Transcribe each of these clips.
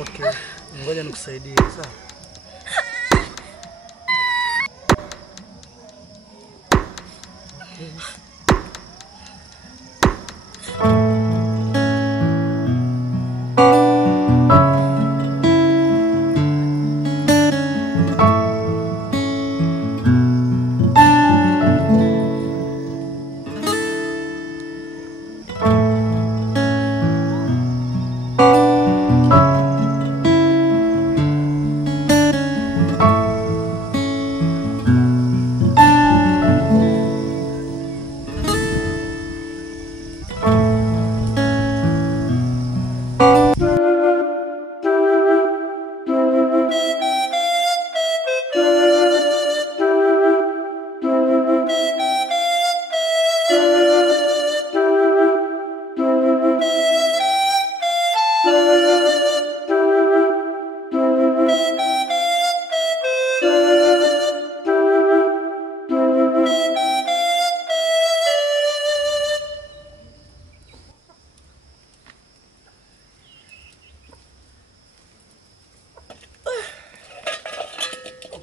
Okay, ngoja nikusaidie, sawa? Okay.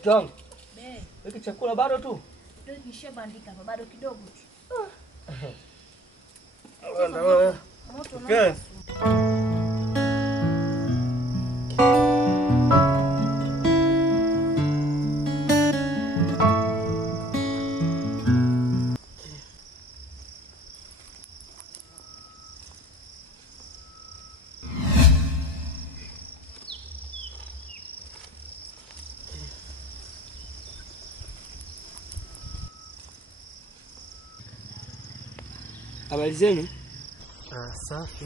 John. Hiki chakula bado tu? Ndio nishabandika hapa bado kidogo tu. Moto na. Habari zenu? Safi.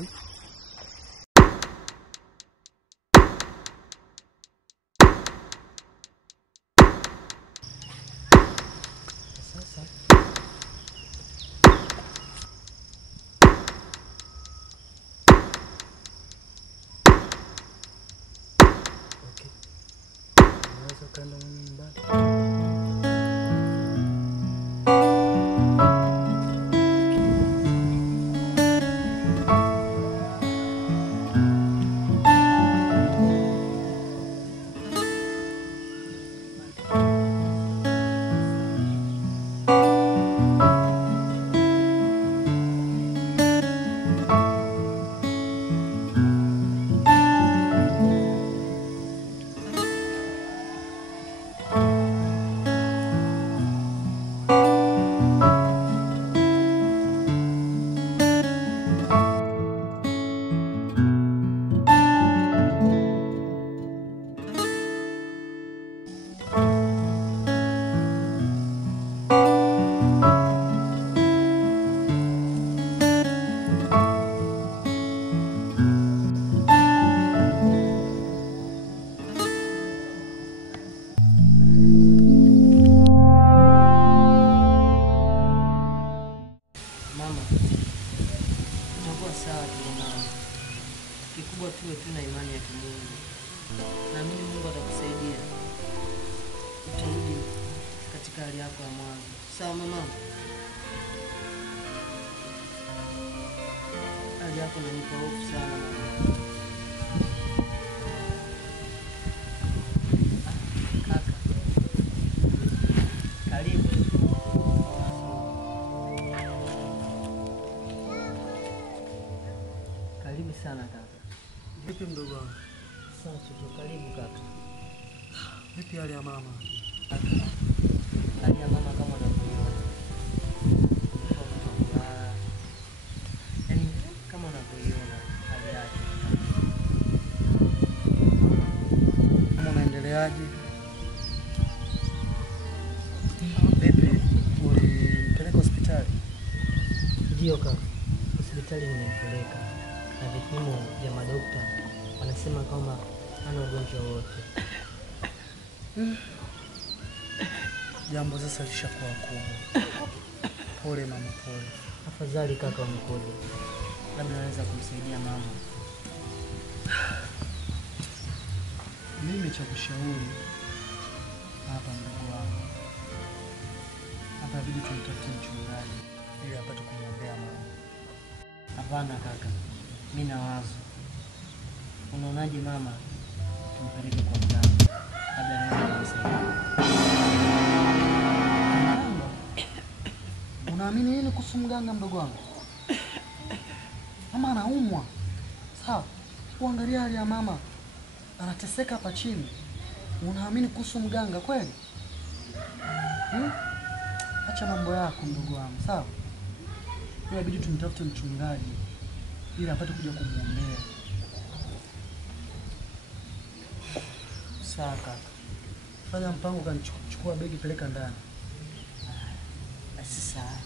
Sasa okay. Unaweza kwenda nyumbani. Kikubwa tuwe tuna imani ya Mungu. Naamini Mungu atakusaidia. Utarudi katika hali yako ya mwanzo. Sawa mama? Hali yako inanipa hofu sana mama. Kaka. Karibu. Karibu sana kaka. Vipi mdogo wangu? Sawa tu, karibu kaka. Vipi hali ya mama? Hali ya mama kama unavyoiona. Yaani kama unavyoiona. Unaendeleaje? Vipi, ulipeleka hospitali? Ndio kaka. Hospitali nimempeleka. Na vipimo vya madokta wanasema kama hana ugonjwa wote. Jambo sasa lishakuwa kubwa. Pole mama, pole. Afadhali kaka umekuja. Labda naweza kumsaidia mama. Mimi cha kushauri hapa ndugu wangu. Hapa inabidi tumtafute mchungaji ili apate kumwombea mama. Hapana kaka. Mimi na wazo. Unaonaje mama tumpeleke kwa mganga? Labda anaweza kumsaidia. Unaamini nini kuhusu mganga mdogo wangu? Mama anaumwa. Sawa. Uangalia hali ya mama. Anateseka hapa chini. Unaamini kuhusu mganga kweli? Acha mambo yako mdogo wangu, sawa? Inabidi tumtafute mchungaji ili apate kuja kumwombea. Sawa kaka. Fanya mpango, kanichukua begi peleka ndani. Basi sawa.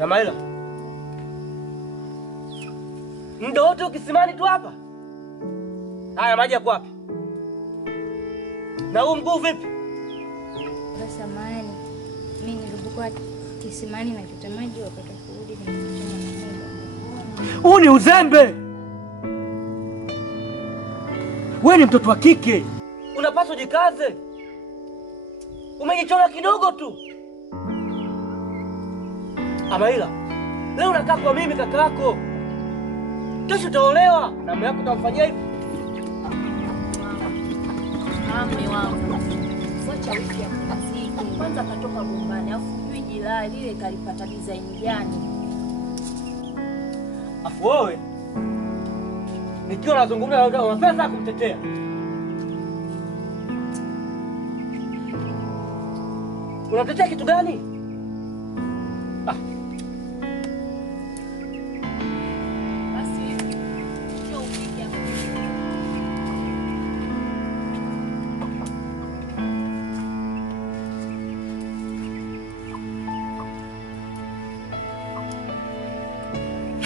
Yamaila. Muda wote ukisimani tu hapa. Haya maji yako wapi? Na huu mguu vipi? Samahani. Mimi nilipokuwa kisimani na kuchota maji wakati kurudi Huu ni uzembe. Wewe ni mtoto wa kike. Unapaswa jikaze. Umejichora kidogo tu. Amaila, leo unakaa kwa mimi kaka yako. Kesho utaolewa na mume wako utamfanyia hivi. Mume wangu. Wacha wiki ya mziki. Kwanza katoka bombani, afu jui jila lile kalipata design gani. Afu wewe nikiwa nazungumza na pesa kumtetea. Unatetea kitu gani?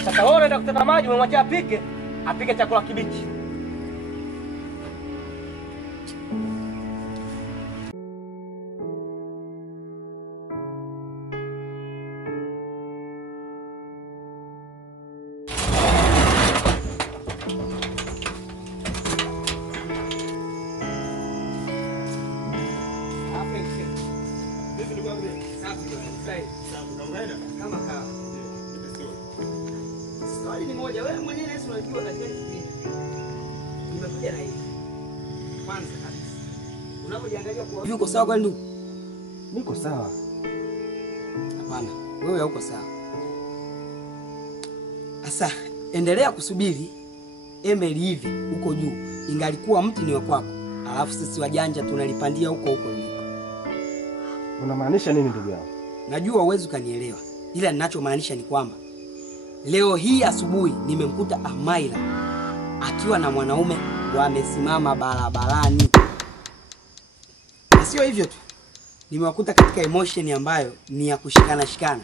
Sasa wewe unaenda kuteka maji, umemwacha apike chakula kibichi. Swali ni moja, wewe mwenyewe Yesu unajua katika kipindi. Nimekuja na hivi. Kwanza kabisa. Unapojiangalia kwa yuko sawa kwani ndugu? Niko sawa. Hapana, wewe hauko sawa. Asa, endelea kusubiri embe hivi huko juu. Ingalikuwa mti ni wa kwako. Alafu sisi wajanja tunalipandia huko huko liko. Unamaanisha nini ndugu yangu? Najua uwezo kanielewa. Ila ninachomaanisha ni kwamba leo hii asubuhi nimemkuta Amaila akiwa na mwanaume wamesimama barabarani. Na sio hivyo tu. Nimewakuta katika emotion ambayo ni ya kushikana shikana.